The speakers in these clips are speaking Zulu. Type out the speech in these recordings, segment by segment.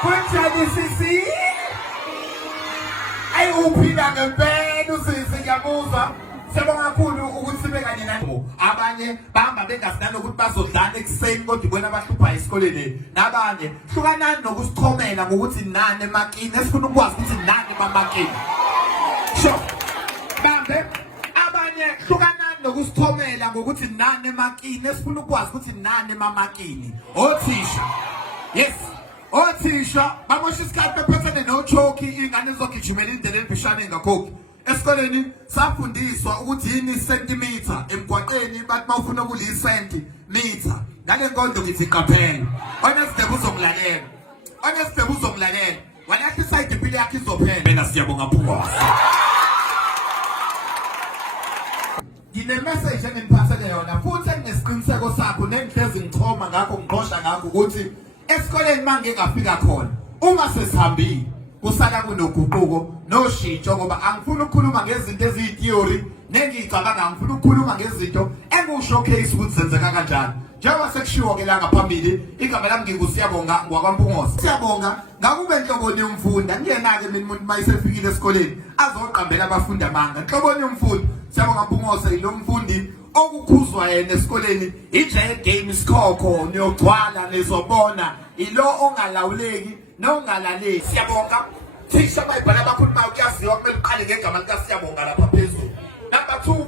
Kunjani sisi? Uphila ngempela usisi ngiyabuzwa. Siyabonga kakhulu ukuthi sibe kanye nani. Abanye bahamba bengasinani ukuthi bazodlala ekuseni kodwa ibona abahlupha esikoleni. Nabanye hlukanani nokusichomela ngokuthi nani emakini. Esifuna ukwazi ukuthi nani bamakini. Sho. Bambe abanye hlukanani nokusichomela ngokuthi nani emakini. Esifuna ukwazi ukuthi nani emamakini. Othisha. Yes. Othisha bamosha isikhathi bephathane nochoki ingane zogijimela indlela elibhishane ngakhokhi. Esikoleni safundiswa ukuthi yini centimeter emgwaqeni bathi bawufuna ukuli centimeter. Ngale nkonzo ngithi qaphela. Onesidebe uzonglalela. Onesidebe uzonglalela. Walahla iside impilo yakhe izophela. Mina siyabonga Phumuza. Ngine message engiphathele yona futhi enesiqiniseko sakho nenhlezi ngichoma ngakho ngiqosha ngakho ukuthi esikoleni manje ngafika khona uma sesihambile kusala kunoguquko noshintsho ngoba angifuni ukukhuluma ngezinto eziyitheory nengicabanga ngifuna ukukhuluma ngezinto engu-showcase ukuthi zenzeka kanjani njengoba sekushiwo ke la ngaphambili igama lami nginguSiyabonga ngwakwaMpumoza. Siyabonga ngakube enhloboni yomfundi angiyena-ke mina umuntu mayisefikile esikoleni azoqambela abafundi amanga enhloboni yomfundi. Siyabonga Mpumoza ilo mfundi okukhuzwa yena esikoleni ije game isikhokho niyogcwala nizobona ilo ongalawuleki nongalaleki. Siyabonga thisha bayibhala abakhuluma ukuyaziwa kumele uqale ngegama likaSiyabonga lapha phezulu. Number 2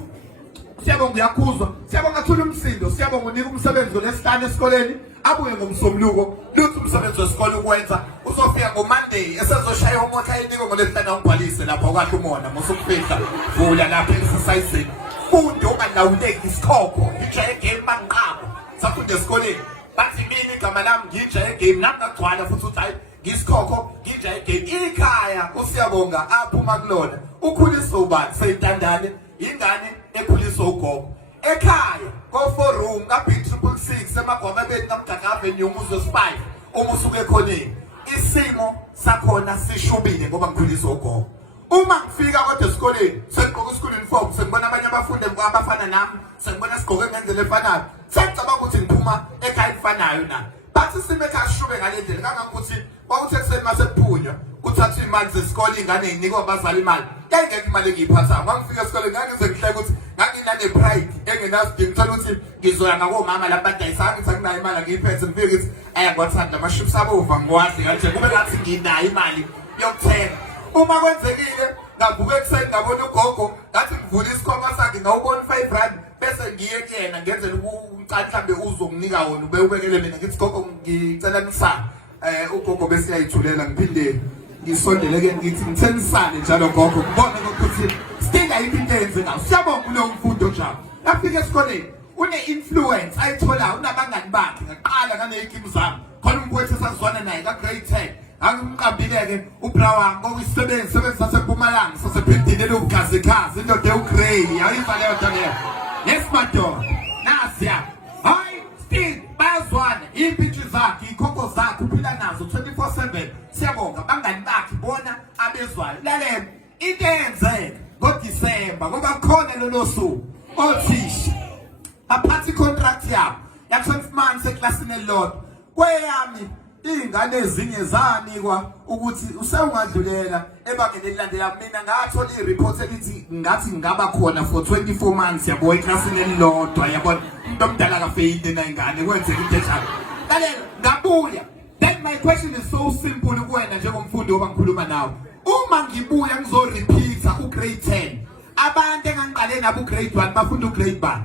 Siyabonga uyakhuzwa. Siyabonga thula umsindo. Siyabonga unika umsebenzi ngolesihlanu esikoleni abuye ngomsombuluko luthi umsebenzi wesikole ukwenza uzofika ngoMonday esezoshaya umotha enikwe ngolesihlanu ubhalise lapha okahle umona musukufihla vula lapha exercise fundi ongalawuleki isikhokho ije game banqabo safunde esikoleni bathi mina igama lami ngije game nami ngagcwala futhi uthi hayi ngisikhokho ngije game ikhaya uSiyabonga aphuma kulona ukhuliswa ubani seyintandane ingane ekhuliswa ugogo ekhaya ko4 room ka B666 emagwama bethu namgaka avenue umuzo 5 uma usuke ekhoneni isimo sakhona sishubile ngoba ngikhuliswa ugogo. Uma ngifika kodwa esikoleni sengigqoka iskole uniform sengibona abanye abafundi abafana nami sengibona sigqoke ngendlela efanayo sengicabanga ukuthi ngiphuma ekhaya elifanayo na bathi sime ekhaya shube ngale ndlela kangangokuthi kwakuthe kuseni masephunywa kuthathwa imali zesikole ingane nginikwa abazali imali ngeke imali engiyiphathayo ngangifika esikoleni ngangize ngihleke ukuthi nganginane pride engenasidingo ngithola ukuthi ngizoya ngakomama labadayisa ngithi akunayo imali ngiyiphethe ngifike ngithi ngwathanda amaships abova ngwazi nganje kube ngathi nginayo imali yokuthenga. Uma kwenzekile ngavuka ekuseni ngabona ugogo ngathi ngivula isikhwama sakhe ngawubona 5 rand bese ngiye kuyena ngenzela umcane mhlambe uzonginika wona ube ubekele mina ngithi gogo ngicela nisana ugogo bese yayithulela ngiphinde ngisondele ke ngithi ngithenisane njalo gogo ngibone ukuthi still ayikho into eyenzekayo. Siyabonga kulo mfundo njalo afika esikoleni une-influence ayithola unabangani bakhe ngaqala nganey'kimu zami khona umfowethu esazwana naye ka-grade 10 angimqambile-ke ubrawang ngokuyisebenzi saseMpumalanga sasebhedini elokugazikhazi indoda ewugrey yayiva leyo nto leyo. Yes madoda nasiya hayi still bayazwana iy'mpintshi zakhe iy'khokho zakhe uphila nazo 24/7. Siyabonga bangani bakhe bona abezwayo. Lalela into eyenzeka ngoDisemba ngoba khona lolo suku othisha aphathi icontract yabo ya-12 months eklasini elilodwa kweyami ingane ezinye zanikwa ukuthi usewungadlulela ebangeni elilandela. Mina ngathola i-report elithi ngathi ngaba khona for 24 months yabo eklasini elilodwa yabona umuntu omdala kafeyile nayingane kwenzeka into enjalo. Lalela ngabuya. Then my question is so simple kuwena njengomfundi oba ngikhuluma nawe. Uma ngibuya ngizorepeata ugrade 10 abantu engangiqale nabo ugrade 1 bafunda ugrade 1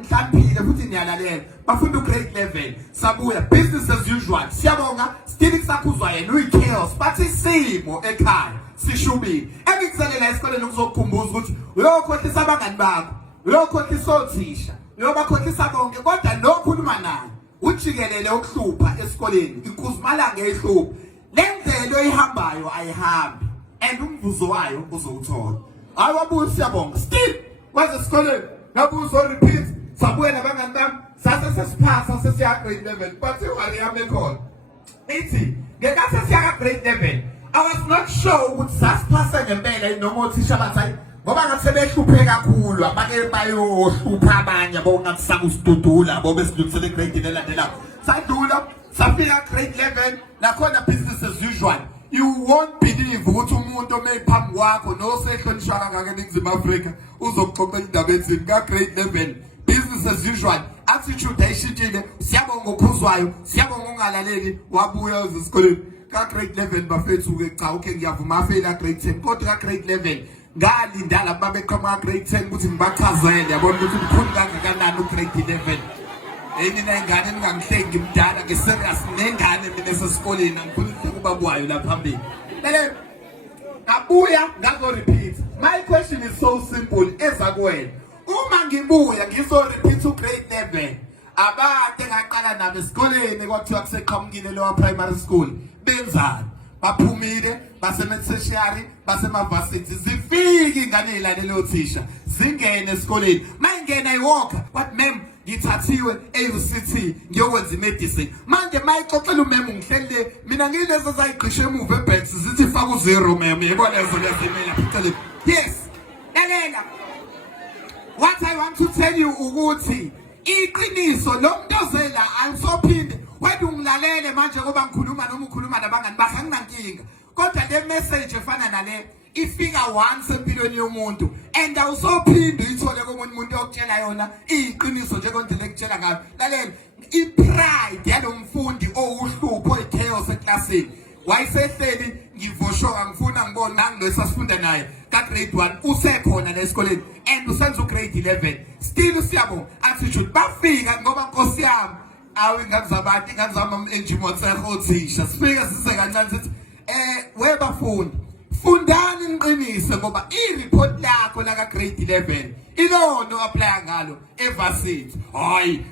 ngihlambile futhi niyalalela bafunda ugrade 11 sabuya business as usual. Siyabonga still kusakhuzwa yena uyi-chaos but isimo ekhaya sishubile. Engikuzelela esikoleni ukuzokukhumbuza ukuthi uyokhohlisa abangani bakho uyokhohlisa othisha uyobakhohlisa bonke kodwa nokhuluma naye ujikelele ukuhlupha esikoleni ikhuzumalanga ehlupha le ndlela oyihambayo ayihambi and umvuzo wayo uzowuthola. Hayi wabuya Siyabonga still kwaze esikoleni ngabuzo repeat sabuye nabangani bami sase sesiphasa sesiya grade 11 but iwari yami ekhona ithi ngekathi sesiya grade 11 I was not sure ukuthi sasiphasa ngempela noma othisha bathi ngoba ngathi sebehluphe kakhulu abake bayohlupha abanye bongathi sakusdudula bobe sidlulisele grade elandelayo sadlula safika grade 11 nakhona business as usual. You won't believe ukuthi umuntu omephambi kwakho nosehlonishwa kangaka eNingizimu Afrika uzokuxoxela indaba enzini ka grade 11. Business as usual. Attitude ayishintshile. Siyabonga uphuzwayo, siyabonga ungalaleli wabuya esikoleni ka grade 11 bafethu ke cha okay ngiyavuma afela grade 10 kodwa ka grade 11 ngalinda laba babeqhamuka grade 10 ukuthi ngibachazele yabona ukuthi mkhulu kangakanani grade 11. Nina ingane ningangihleki ngimdala ke serious nengane mina esesikoleni angifuni ukuba kwayo la phambili. Lele abuya ngazo repeat. My question is so simple ezakwena. Uma ngibuya ngizo repeat to grade 11. Abade ngaqala nabo esikoleni kwathiwa kuseqhamukile lowa primary school. Benzani? Baphumile, basetertiary, basemavarsity. Zifike ingane ezilalele othisha. Zingene esikoleni. Mayingena iwalker. What ma'am? Ngithathiwe eUCT ngiyokwenza imedicine manje mayixoxela umem ngihlele mina ngilezi zayiqishe emuva eBanks zithi faka u0 mem yebo lezo lezimela phicele yes lalela what I want to tell you ukuthi iqiniso lo muntu ozela alisophinde wena ungilalele manje ngoba ngikhuluma noma ukhuluma nabangani bakhe anginankinga kodwa le message efana nale ifika once empilweni yomuntu and awusophinde uyithole komunye umuntu okutshela yona iqiniso njengondlela ekutshela ngayo lalela ipride yalomfundi owuhlupho ichaos eclassini wayesehleli ngivoshoka ngifuna ngibona nangesasifunda naye ka grade 1 usekhona la esikoleni and usenza grade 11 still siyabonga attitude bafika ngoba Nkosi yami awu ingane zabantu ingane zami enjimotseho othisha sifika sise kancane sithi webafundi fundani niqinise ngoba i-report lakho la ka grade 11 ilono apply ngalo evarsity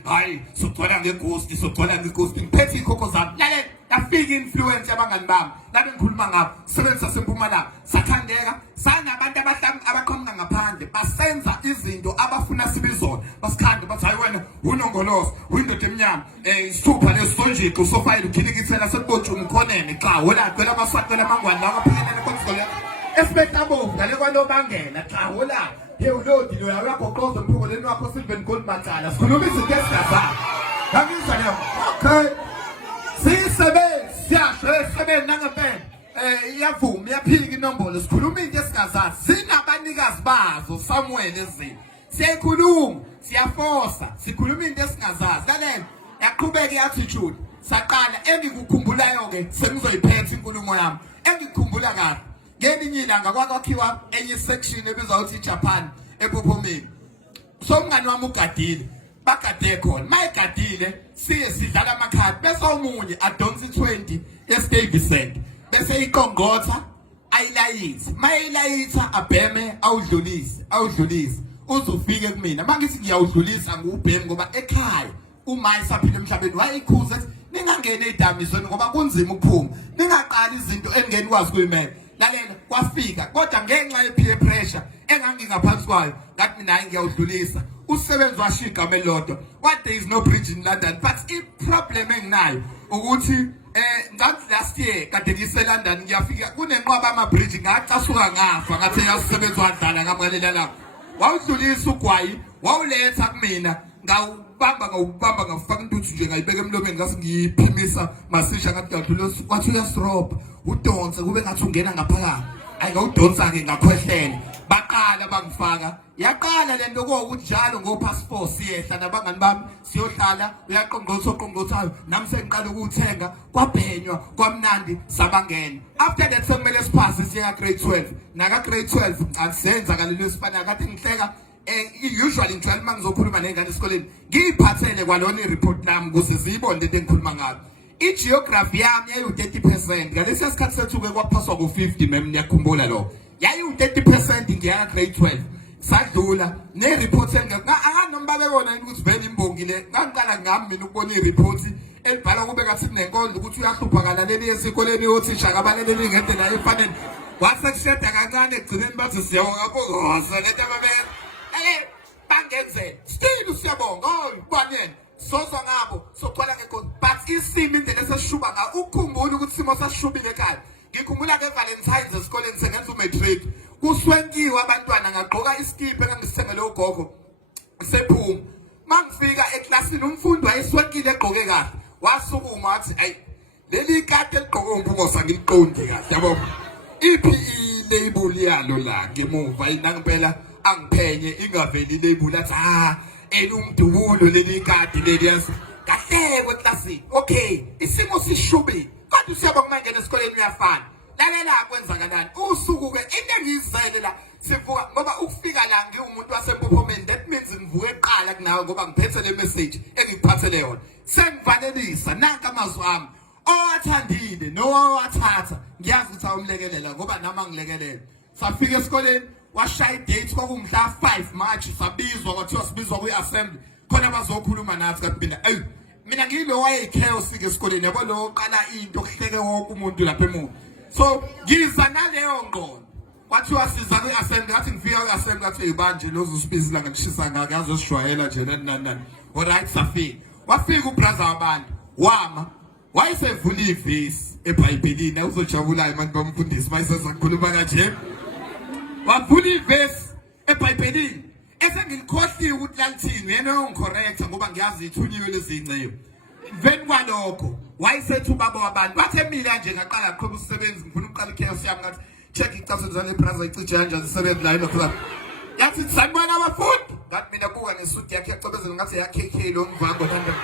hayi sogcwala ngeghost ngiphethe ikhokho zami lalela afika influence yabangani bami labe ngikhuluma ngabo sebenzisa sempumalanga sathandeka sanabantu abaqhamuka ngaphandle basenza izinto abafuna sibizona basikhande bathi hayi wena unongoloso uyindoda emnyama isithupha lesonjiko usofayile ukhilikithela sekubotshwe umkhonene xa wena cela amasaqela amangwane la kaphelele konzolo esibetabo ngale kwanobangena xa wona ye ulodi lo yagoqoza umphongoleni wakho Silven Gold Matala sikhuluma izinto esigazana ngangizwa leyo okay sisebenzi nangempela iyavuma iyaphika inombolo sikhuluma into esingazazi sinabanikazi bazo Samuel ezini siyayikhuluma siyafosa sikhuluma into esingazazi lalela yaqhubeka iattitude saqala engikukhumbulayo ke sengizoyiphetha inkulumo yami engikukhumbula kahle ngelinye ilanga kwakwakhiwa enye section ebizwa ukuthi Japan ePhopomeni so umngani wami ugadile bagade khona mayigadile siye sidlala amakhadi bese umunye adonsa 20 eStuyvesant bese iqongqotha ayilayitha mayilayitha abheme awudlulise uzofike kumina mangithi ngiyawudlulisa ngubheme ngoba ekhaya uma isaphila emhlabeni wayikhuza ningangena edamizweni ngoba kunzima ukuphuma ningaqali izinto engeni kwazi kuyimela lalela kwafika kodwa ngenxa ye-peer pressure engangingaphansi kwayo ngathi mina ngiyawudlulisa usebenzi washiya igama elilodwa what there is no bridge in London but i-problem enginayo ukuthi ngathi last year kade ngiseLondon ngiyafika kunenqwaba ama-bridge ngacasuka ngafa ngathi yasebenzi wadlala ngamwelela lapho wawudlulisa ugwayi wawuletha kumina ngawubamba ngafaka intuthu nje ngayibeka emlomeni ngase ngiyiphimisa masisha ngathi ngiyadlulisa kwathi uyasirobha udonse kube ngathi ungena ngaphakathi ayingawudonsa ke ngakhwehlele baqala bangifaka yaqala lento ukuthi njalo ngo-past 4 siyehla nabangani bami siyohlala uyaqongqothayo nami sengiqala ukuthenga kwabhenywa kwamnandi sabangena after that sekumele siphase siya grade 12 naka grade 12 asisenza kalelo sifana kade ngihleka usually ngijwayele mangizokhuluma nengane esikoleni ngiyiphathele kwalona i-report nami ukuze ziyibone lento engikhuluma ngayo i-geography yami yayi-30% ngalesiya sikhathi sethu-ke kwaphaswa ku-50 mem niyakhumbula lo yayi-30% ngiyaka grade 12 sadlula ne-report anganoma babebona yini ukuthi vele imbongi le ngangiqala ngami mina ukubona i-report elibhala kube ngathi kunenkondlo ukuthi uyahlupha kalaleli esikoleni yothisha kabaleleli ngendlela efanele wasekusheda kancane egcineni bathi siyawongaboza lento bangenzela still siyabonga ubani soza ngabo sogcwala ngekhosi but isimo indlela esesishuba ngayo ukukhumbula ukuthi simo sasishubile ekhaya ngikhumbula ke Valentine's esikoleni sengenza umatric kuswenkiwe abantwana ngagqoka iskipe engangisithengele ugogo sephuma mangifika eklasini umfundi wayeswenkile egqoke kahle wasukuma wathi ayi leli kade ligqoke umphumosa ngiliqondi kahle yabo iphi label yalo la ngemuva inangempela angiphenye ingaveli label athi elumdubulo leli kade leli yazi kahle kweclassic okay isimo sishubile kodwa usiyaba kumangena esikoleni uyafana lalela kwenzakalani usuku ke into engizele la sivuka ngoba ukufika la ngiwumuntu wasempopomeni that means ngivuke eqala kunawe ngoba ngiphethe le message engikuphathele yona sengivalelisa nanka amazwi ami owathandile nowathatha ngiyazi ukuthi awumlekelela ngoba nama ngilekelela safika esikoleni washaya date kwakumhla 5 March sabizwa kwathiwa sibizwa kwi-assembly khona bazokhuluma nathi kaphinde ayi mina ngilo wayechaos esikoleni yabo lo qala into kuhleke wonke umuntu lapha emuva so ngiza naleyo ngqondo kwathiwa siza kwi-assembly ngathi ngifika kwi-assembly ngathi eyibanje lozosibizi la ngishisa ngake azosishwayela nje nani alright safika wafika ubrother wabantu wama wayesevula ivesi eBhayibhelini uzojabulayo manje bamfundisi mayiseza kukhuluma kanje wavula ivesi eBhayibhelini esengikhohliwe ukuthi lalithini yena ungicorrecta ngoba ngiyazi ithunyiwe lezingceyo emveni kwalokho wayesethu baba wabantu bathe mina nje ngaqala qhubeka usebenzi ngifuna uqala ichaos yami ngathi check icapsule zale brother icije kanjani isebenzi la ino club yathi sanibona abafundi ngathi mina kuka nesuit yakhe yacobezela ngathi yakhekhe lo mvango nanda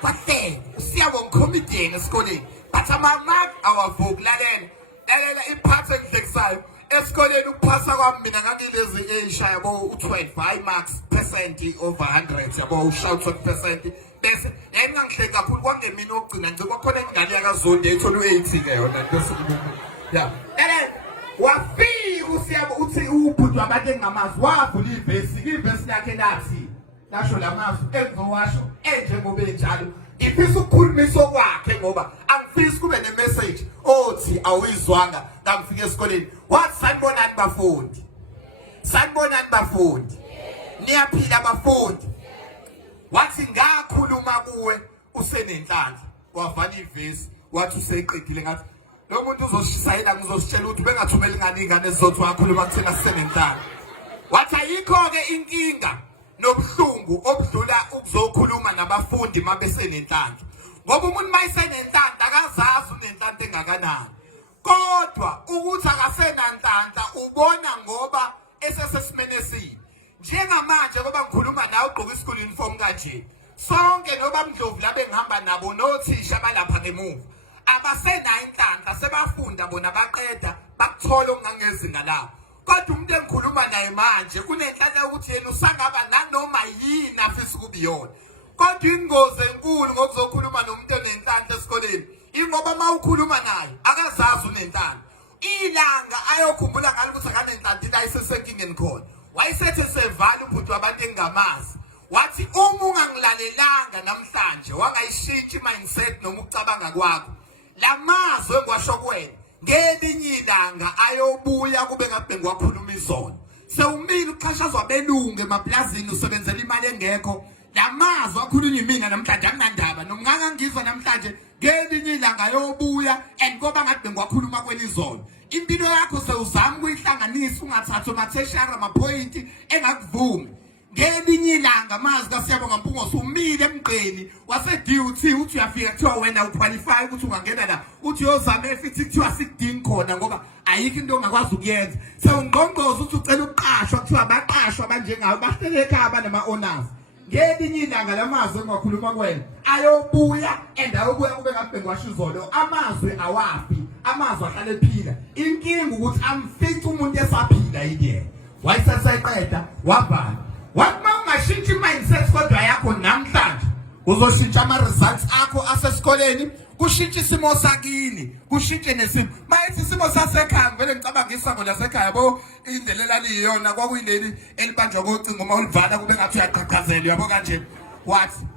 kwahle siyabonga comedian esikoleni but ama-mark awavukulalela lalela iphathi engihlekisayo esikoleni ukuphasa kwami mina ngakilezi eyishaya yabo u-12 high marks percent over 100 yabo ushawu 20% bese ngingangihleki kakhulu kwangemini okugcina nje kwakhona ingane yakaZonde ethola u-80 ke yona bese ya wafika usiyabo uthi ubhuti wabantu engamazi wavula ivesi yakhe lathi lasho lamazwi engizowasho njengoba enjalo ngifisa ukukhulumisa okwakhe ngoba angifisi kube ne-message othi awuyizwanga ngangifika esikoleni wathi sanibonani bafundi niyaphila bafundi wathi ngakhuluma kuwe usenenhlanhla wavala ivesi wathi useqedile ngathi lo muntu uzosishayela ngizositshela ukuthi bengathumeli ingane ezizothi wakhuluma kuthena sisenenhlanhla wathi ayikho-ke inkinga nobuhlungu obudlula ukuzokhuluma nabafundi mabesenenhlanhla ngoba umuntu mayisenenhlanhla akazazi unenhlanhla engakanani kodwa ukuthi akasenanhlanhla ubona ngoba esesesimene esibi njengamanje ngoba ngikhuluma nawe ugqoke i-school uniform kanje sonke noba Mdlovu labe ngihamba nabo nothisha balapha ngemuva abasenayo inhlanhla sebafunda bona baqeda bakuthola okungangezinga lawo kodwa umuntu engikhuluma naye manje kunenhlanhla yokuthi yena usangaba nanoma yini afisa ukubiyona kodwa ingozi enkulu ngokuzokhuluma nomuntu onenhlanhla esikoleni ingoba mawukhuluma naye akazazi unenhlanhla ilanga ayokhumbula ngalo ukuthi akanenhlanhla ila isesenkingeni khona wayesethe sevala ubhuti wabantu engamazi wathi uma ungangilalelanga namhlanje wangayishintshi mindset noma ukucabanga kwakho lamazwi engiwasho kuwena ngelinye ilanga ayobuya kube ngabe ngiwakhuluma izona sewumile ukuxhashazwa abelungu emaplazini usebenzela imali engekho lamazwi akhulunywa imina namhlanje anginandaba noma ngangangizwa namhlanje ngelinye ilanga ayobuya and ngoba ngabe ngiwakhuluma kwelizona impilo yakho sewuzama ukuyihlanganisa ungathathi ama-tertiary amaphoyinti engakuvumi ngelinye ilanga mazi kaSiyabonga Mpungose umile emgqeni wase-duty uthi uyafika kuthiwa wena uqualify ukuthi ungangena la uthi uyozama efithi kuthiwa sikudingi khona ngoba ayikho into ongakwazi ukuyenza sewungqongqoza uthi ucela ukuqashwa kuthiwa abaqashwa abanjengayo bahlele ekhaya banama-honors ngelinye ilanga lamazwi engiwakhuluma kuwena ayobuya and ayobuya kube ngabe ngiwasho izolo amazwi awafi amazwi ahlala ephila inkinga ukuthi amfici umuntu esaphila yini wayeseseqeda wavala wathi uma ungashintshi i-mindset kodwa yakho namhlanje uzoshintsha ama-results akho asesikoleni kushintshe isimo sakini kushintshe nesimo mayethi isimo sasekhaya ngivele ngicabanga isango lasekhaya yabo indelela liyona kwakuyileli elibanjwa kocingo uma ulivala kube ngathi uyaqhaqhazela yabo kanje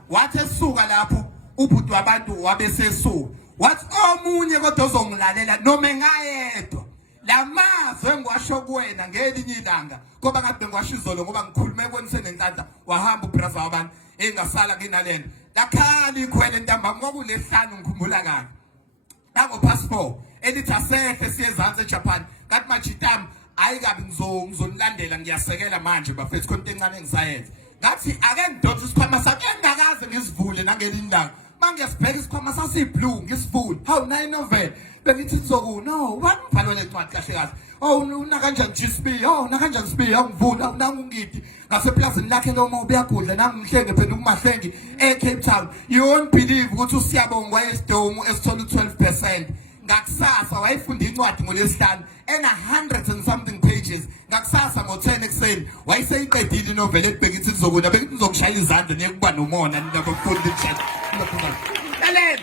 wathi esuka lapho ubhuti wabantu wabesesuka wathi omunye kodwa uzongilalela noma engayedwa lamazwi engiwasho kuwena ngelinye ilanga ngoba kade ngiwasho izolo ngoba ngikhulume kwenisenenhlanhla wahamba ubrother wabantu engasala kinalento lakhala ikhwele ntambama kwakulesihlanu ngikhumbula kahle nango-passport elithi asehle siye ezansi eJapan ngathi majitami hayi kabi ngizonilandela ngiyasekela manje bafethu khona into encane engisayenza ngathi ake ngidonse isikhwama sami engingakaze ngisivule nangelinye ilanga Mangesibheka isikhwama sasiblue ngisivula. Hawu nayi novel. Bengithi Zoku no, wabhala lencwadi kahle kahle. Oh una kanjani GSB? Oh na kanjani SB? Awungivula, nangu ngidi. Ngaseplazini lakhe noma ubuyagudla nangihlenge phela ukumahlengi eCape Town. You won't believe ukuthi uSiyabonga wayeSidomu esithola 12%. Ngakusasa wayefunda incwadi ngolesihlanu ena 100 and something pages. Ngakusasa ngo10 ekseni wayeseyiqedile inoveli ebhekithi Zokuna bekithi ngizokushaya izandla nekuba nomona ninabafundi chat. Elen.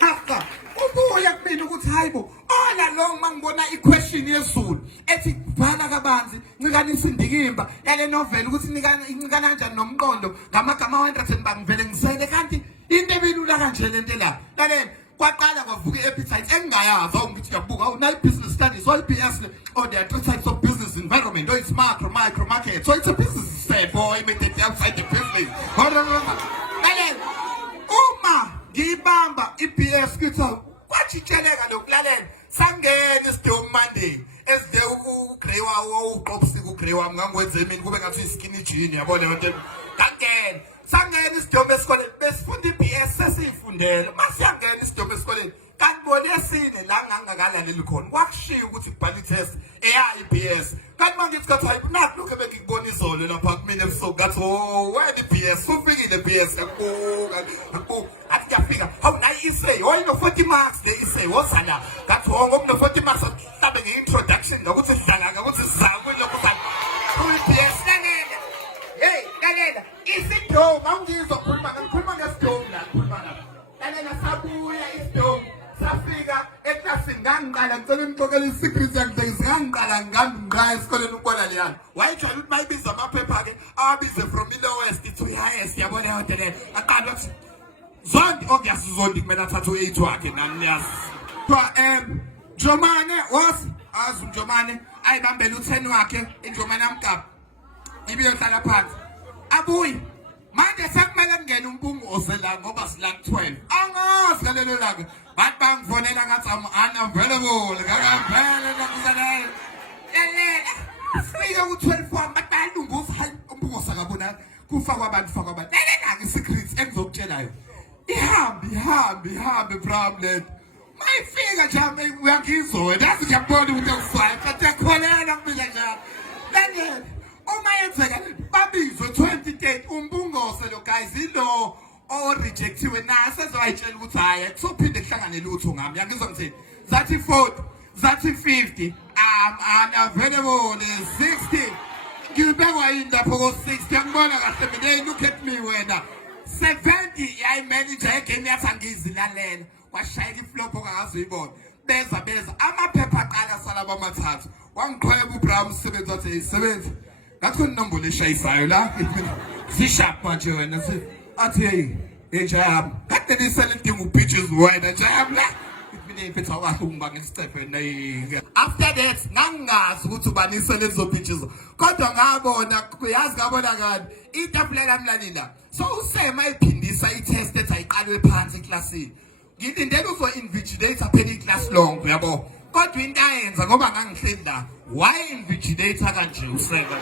After ubuya kumina ukuthi hayibo ona lo mangibona iquestion yezulu ethi bhala kabanzi ngikanisa indikimba yale novel ukuthi nikana kanjani nomqondo ngamagama 100 bangivele ngisele kanti into ebelula kanje lento la lalela kwaqala kwavuka iappetite engingayazi awungithi uyabuka awunayi business studies all BS or there are two types of business environment or it's macro micro market so it's a business step or immediately outside the business lalela uma ngibamba iBS kitho kwachitsheleka lokulalela sangena isidome Monday eside uGrewa uqopsika uGrewa ngangwenze mina kube ngathi iskinny jean yabona lento kangena sangena isidome esikoleni besifunda iBS sesifundela masiyangena isidome esikoleni kanibona esine la ngangakalaleli khona kwakushiya ukuthi kubhala itest eyayiBS kanti mangithi kathi hayi nakho lokho bengikubona izolo lapha kumina ebusuku ngathi oh wena iBS ufikile iBS yakubuka athi yafika hawu nayi isay oyino 40 marks le isay wozala ngathi ngokuno 40 marks mhlabe ngeintroduction lokuthi sidlala ukuthi sizakwe lokho kanti iBS lalela hey lalela isidome awungizwa ngikhuluma ngesidome la ngikhuluma lalela sabuya isidome safika eklasini ngangiqala ngicela imxokela isecret yakhe ngangiqala ngangiqala esikoleni ukubona leyana wayijwayele ukuthi bayibiza amaphepha ke abize from the lowest to highest yabona yonke le aqala ukuthi Zondi okuyazi Zondi kumele athathe u8 wakhe nami niyazi kwa Jomane was azu Jomane ayibambela u10 wakhe iNjomane amgaba ibiyohlala phansi abuyi manje sekumele kungena umbungoze la ngoba sila 12 angazi ngalelo langa bathi bangifonela ngathi am unavailable ngakaphela nakuzalala fika ku12 wami bathi bayalunguza hayi umbungoze akabona kufakwa abantu lelela ngesecrets engizokutshelayo ihambe problem mayifika nje uyangizwe nazi ngiyabona ukuthi awusaya kanti yakholela kumina njalo lalela uma yenzeka babizwe 2030 umbungose lo guys ilo o rejectiwe na sezoyitshela ukuthi hayi kusophinde kuhlangane lutho ngami yangizwa ngithini zathi 40 zathi 50 unavailable 60 ngibekwa yini lapho ko 60 angibona kahle mina look at me wena 70 yayi manager egame yathi angizilalela washayela iflop ongaziibona beza amaphepha aqala salaba amathathu wangiqhweba uBraum sebenza wathi isebenza ngathi inombolo eshayisayo la sishap manje wena athi hey njayami kade nisele idinga ubeaches wena njayami la mina impetha kahle ungiba ngesitepe nayi after that ngangazi ukuthi ubanisele lezo beaches kodwa ngabona uyazi ngabona kanti itafula lamlani la so usema iphindisa itest ethi ayiqalwe phansi eklasini ngilindele uzo invigilator phela iclass long uyabo kodwa into ayenza ngoba ngangihleli la why invigilator kanje useka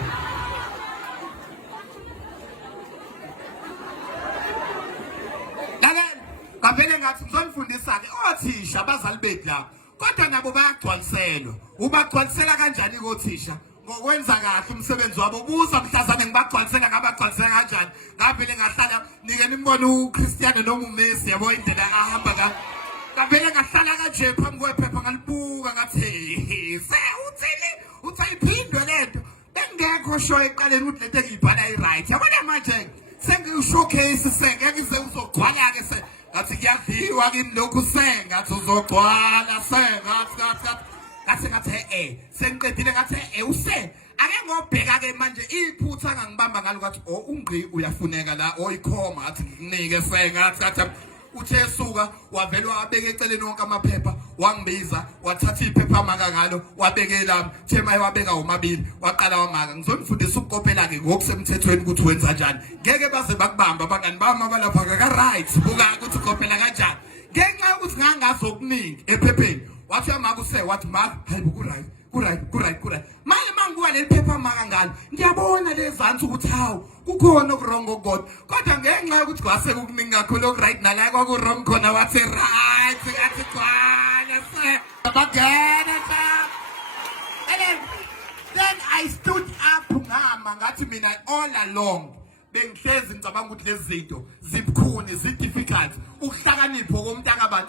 Kapele ngathi ngizonifundisa ke othisha abazali bethu la kodwa nabo bayagcwaliselwa ubagcwalisela kanjani kothisha ngokwenza kahle umsebenzi wabo buza mhlazane ngibagcwalisela ngabagcwalisela kanjani ngavele ngahlala nikeni imbona uChristiano noma uMessi yabo indlela ahamba ngavele ngahlala kanje phambi kwephepha ngalibuka ngathi uthini uthayiphindwe lento bengekho sho eqaleni ukuthi lento engiyibhala right yabona manje sengishowcase sengeke uzogcwala ke ngathi kuyadliwa kimi lokhu sengathi uzogcwala ngathi sengiqedile ngathi use ake ngobheka ke manje iphutha ngangibamba ngalo ngathi ungqi uyafuneka la oyikhoma ngathi ngikunike sengathi uthe suka wavela wabeka eceleni wonke amaphepha wangibiza wathatha iphepha amaka ngalo wabeke lami thema wabeka umabili waqala wamaka ngizonifundisa ukukopela ke ngokusemthethweni ukuthi wenza kanjani ngeke baze bakubamba abangani bami abalapha ka right buka ukuthi ukopela kanjani ngenxa ukuthi ngangazi okuningi ephepheni wathi amaka use wathi maka hayibo ku right manje mangibuka leli phepha amaka ngalo ngiyabona lezansi ukuthi hawu kukhona okurongo kodwa kodwa ngenxa yokuthi kwase kukuningi kakhulu okuright nala kwakurong khona wathi right athi khona se bagena cha. And then I stood up ngama ngathi mina all along bengihlezi ngicabanga ukuthi lezi zinto zibukhuni zidifficult ukuhlakanipha komuntu akabani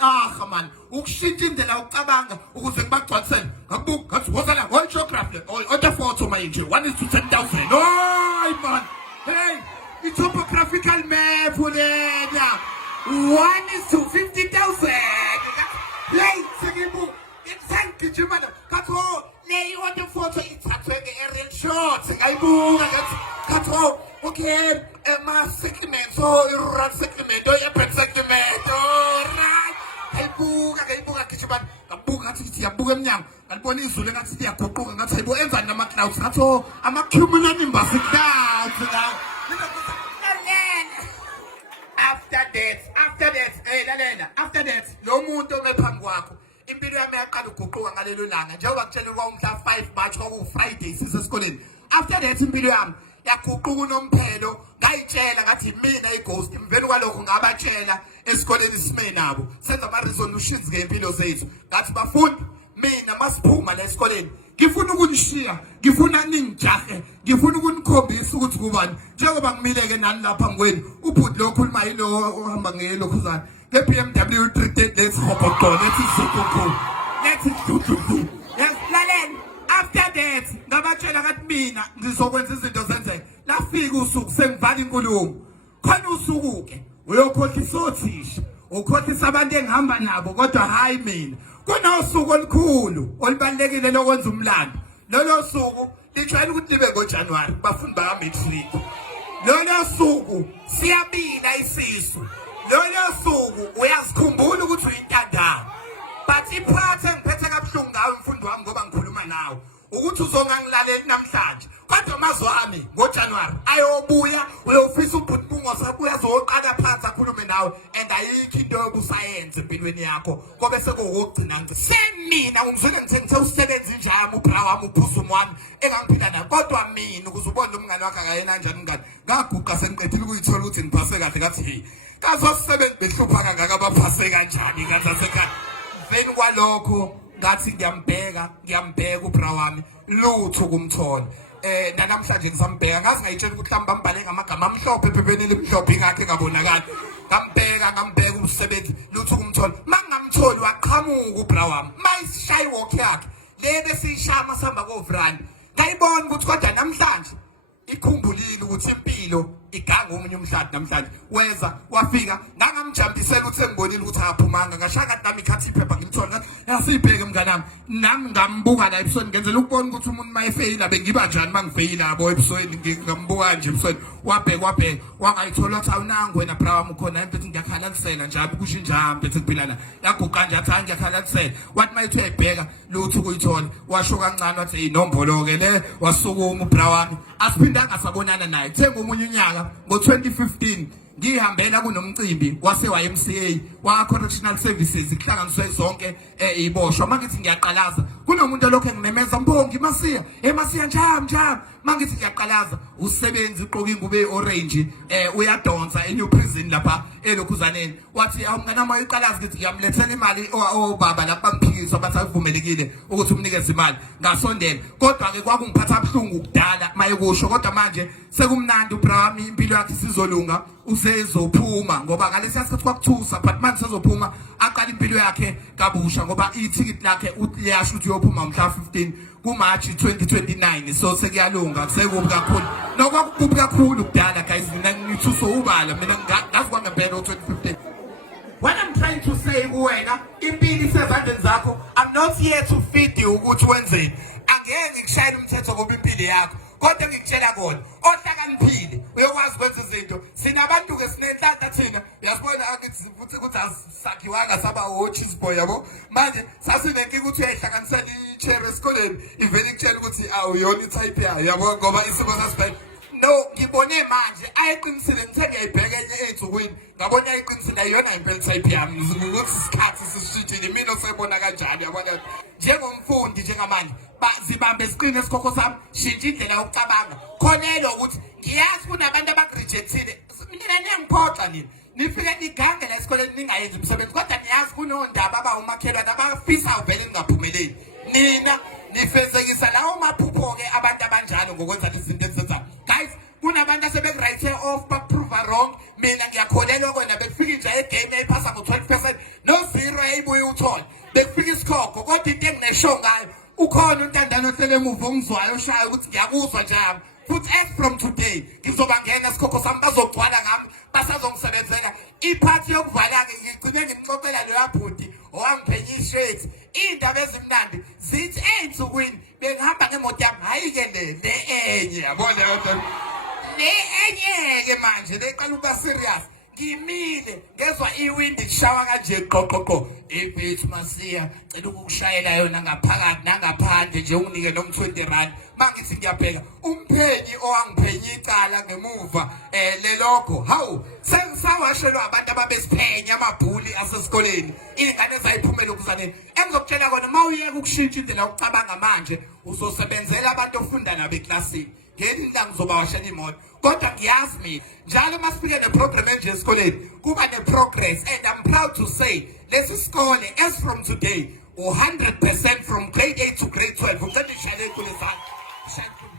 man ukushintsha indlela yokucabanga ukuze ngibagcwalisele ngakubuka ngathi wozala whole geography order photo manje 1:10,000 oh man hey i-topographical map lena 1:50,000 hey sekibuka ngitsangijima katho le order photo ithathwe nge-aerial shot ngayibuka katho okay, segment, right segment, right segment, right. Kayibuka kichiban, kabuka ngathi yabuka emnyango, ngibona izulu ngathi liyagoquka ngathi hayibo enzani nama clouds ngathi ama cumulonimbus clouds la. After that, lo muntu ongephambi kwakho, impilo yami yaqala uguquka ngalelo langa njengoba kutshela kwa umhla 5 March kwaku Friday sisesikoleni. After that impilo yami yaguquka unomphelo ngayitshela ngathi mina ighost mvelo kwalokho ngabatshela esikoleni sime nabo senza ama resolutions ngempilo zethu ngathi bafundi mina masiphuma la esikoleni ngifuna ukunishiya ngifuna ningijahe ngifuna ukunikhombisa ukuthi kubani njengoba ngimileke nani lapha ngweni ubhuti lo khuluma yilo ohamba ngelokhuzana ngeBMW 330 let's hop on let's do yes lalela. After that, ngabatshela kathi mina ngizokwenza izinto zenzeke. Lafika usuku sengivala inkulumo. Khona usuku ke uyokhohlisa othisha, ukhohlisa abantu engihamba nabo kodwa hayi mina. Kunosuku olukhulu olubalekile lokwenza umlando. Lolo suku lijwayele ukuthi libe ngoJanuary bafundi ba matric. Lolo suku siyabila isisu. Lolo suku uyasikhumbula ukuthi uyintandane. But iphathe ngiphethe kabuhlungu ngawe mfundi wami ngoba ngikhuluma nawe ukuthi uzongangilaleli namhlanje kodwa mazwami ngoJanuary ayobuya uyofisa ubhuti sabuya zoqala phansi akhulume nawe and ayikho into yobusayenze empilweni yakho ngoba sekugcina ngithi semina ungizwele ngithe usebenza njami ubra wami uphuzumo wami engangiphila naye kodwa mina ukuze ubone umngane wakhe akayena kanjani umngane ngaguqa sengiqedile ukuyithola ukuthi ngiphase kahle ngathi hey kazosebenza behlupha kangaka abaphase kanjani kazasekhaya. Then kwalokho ngathi ngiyambheka ubra wami lutho kumthola namhlanje ngisambheka ngazi ngayitshela ukuthi mhlawumbe bambale ngamagama amhlophe ephepeni elimhlophe ingakhe ngabonakala ngambheka umsebenzi lutho kumthola mangamtholi waqhamuka ubra wami mayishayi walk yakhe le besishama sihamba kovrani ngayibona ukuthi kodwa namhlanje ikhumbulile ukuthi impilo iganga omunye umhlati namhlanje weza wafika ngangamjambisela ukuthi engibonile ukuthi akaphumanga ngashaka nami ikhathi iphepha ngimthola yasibheke mnganami nami ngambuka la episode ngenzela ukubona ukuthi umuntu mayefeyila bengiba kanjani mangifeyila yabo episode ngambuka nje episode wabheka wangayithola ukuthi awunangi wena bra wami ukhona empethu ngiyakhalalisela njalo kusho njalo empethu kuphilana yaguqa nje athi ngiyakhalalisela wathi mayithu ebheka lutho ukuyithola washo kancane wathi inombolo ke le wasukuma ubra wami asiphindanga sabonana naye thenga umunye unyaka ngo-2015 ngihambela kunomcimbi wase-YMCA wa-Correctional Services kuhlanganiswe zonke iboshwa mangithi ngiyaqalaza kunomuntu olokhu engimemeza mbongi masiya njalo mangithi ngiyaqalaza usebenzi uqoka ingubo e-orange uyadonsa e-New Prison lapha elokhuzaneni wathi awumnganami wayiqalaza ngithi ngiyamlethela imali obaba lapha bangiphikiswa bathi akuvumelekile ukuthi umnikeze imali ngasondela kodwa-ke kwakungiphatha buhlungu kudala mayekusho kodwa manje sekumnandi ubra wami impilo yakhe sizolunga usezophuma ngoba ngalesiya sikhathi kwakuthusa but manje sezophuma aqala impilo yakhe kabusha ngoba ithikithi lakhe liyasho ukuthi uyophuma mhla 15 kuMarch 2029 so sekuyalunga sekubi kakhulu nokwakubi kakhulu kudala guys mina ngithuso ubala mina ngazi kwangempela u2015. What I'm trying to say kuwena impilo isezandleni zakho. I'm not here to feed you ukuthi wenzeni angeke ngikushayela umthetho ngoba impilo yakho kodwa ngikutshela kona ohlakaniphile uyakwazi ukwenza izinto sinabantu ke sinenhlanhla thina uyasibona ukuthi ukuthi asakhiwanga saba cheese boy yabo manje sasinenkinga ukuthi uyayihlanganisela i-cherry esikoleni ivele ikutshela ukuthi awuyona i-type yayo yabo ngoba isimo sasibheke no ngibone manje ayiqinisile ngithe ngiyayibheka enye ey'nsukwini ngabona ayiqinisile ayiyona impela i-type yami ukuthi isikhathi sisishintshile mina osebona kanjani yabona njengomfundi njengamanje zibambe esiqine esikhokho sami shintsha indlela yokucabanga khonelo ukuthi ngiyazi kunabantu abakurejectile mina niyangiphoxa nini nifike nigange la esikoleni ningayenzi umsebenzi kodwa niyazi kunondaba abawumakhelwane abafisa uvele ningaphumeleli nina nifezekisa lawo maphupho-ke abantu abanjalo ngokwenza lezi zinto ezizenzayo guys kunabantu asebekurayithe off bakuprova wrong mina ngiyakholelwa kwena bekufika nje egame eyiphasa ngo-20% no-0 eyibuye uthole bekufika isikhokho kodwa into engineshow ngayo ukhona untandane ohlele emuva ongizwayo oshayo ukuthi ngiyakuzwa njalo futhi as from today ngizoba ngena isikhokho sami bazogcwala ngami basazongisebenzela iphathi yokuvala-ke ngigcine ngimxoxela loya bhuti owangiphenye i-shirt iy'ndaba ezimnandi zithi ey'nsukwini bengihamba ngemoto yami hhayi-ke le enye yabona le enye-ke manje leqala ukuba serious ngimile ngezwa iwindi lishawa kanje qoqoqo ebethi masiya cela ukukushayela yona ngaphakathi nangaphandle nje unginike noma 20 rand mangithi ngiyabheka umphenyi owangiphenye icala ngemuva lelokho hawu sengisawashelwa abantu ababesiphenya amabhuli asesikoleni iy'ngane zayiphumela ukuzaneni engizokutshela kona uma uyeka ukushintsha indlela yokucabanga manje uzosebenzela abantu ofunda nabo eklasini ngelinye ilanga uzobawashela imoto kodwa ngiyazi mina njalo uma sifike neprogram enje esikoleni kuba ne-progress and I'm proud to say lesi sikole as from today 100% from grade 8 to grade 12 uceda ishale kule sandla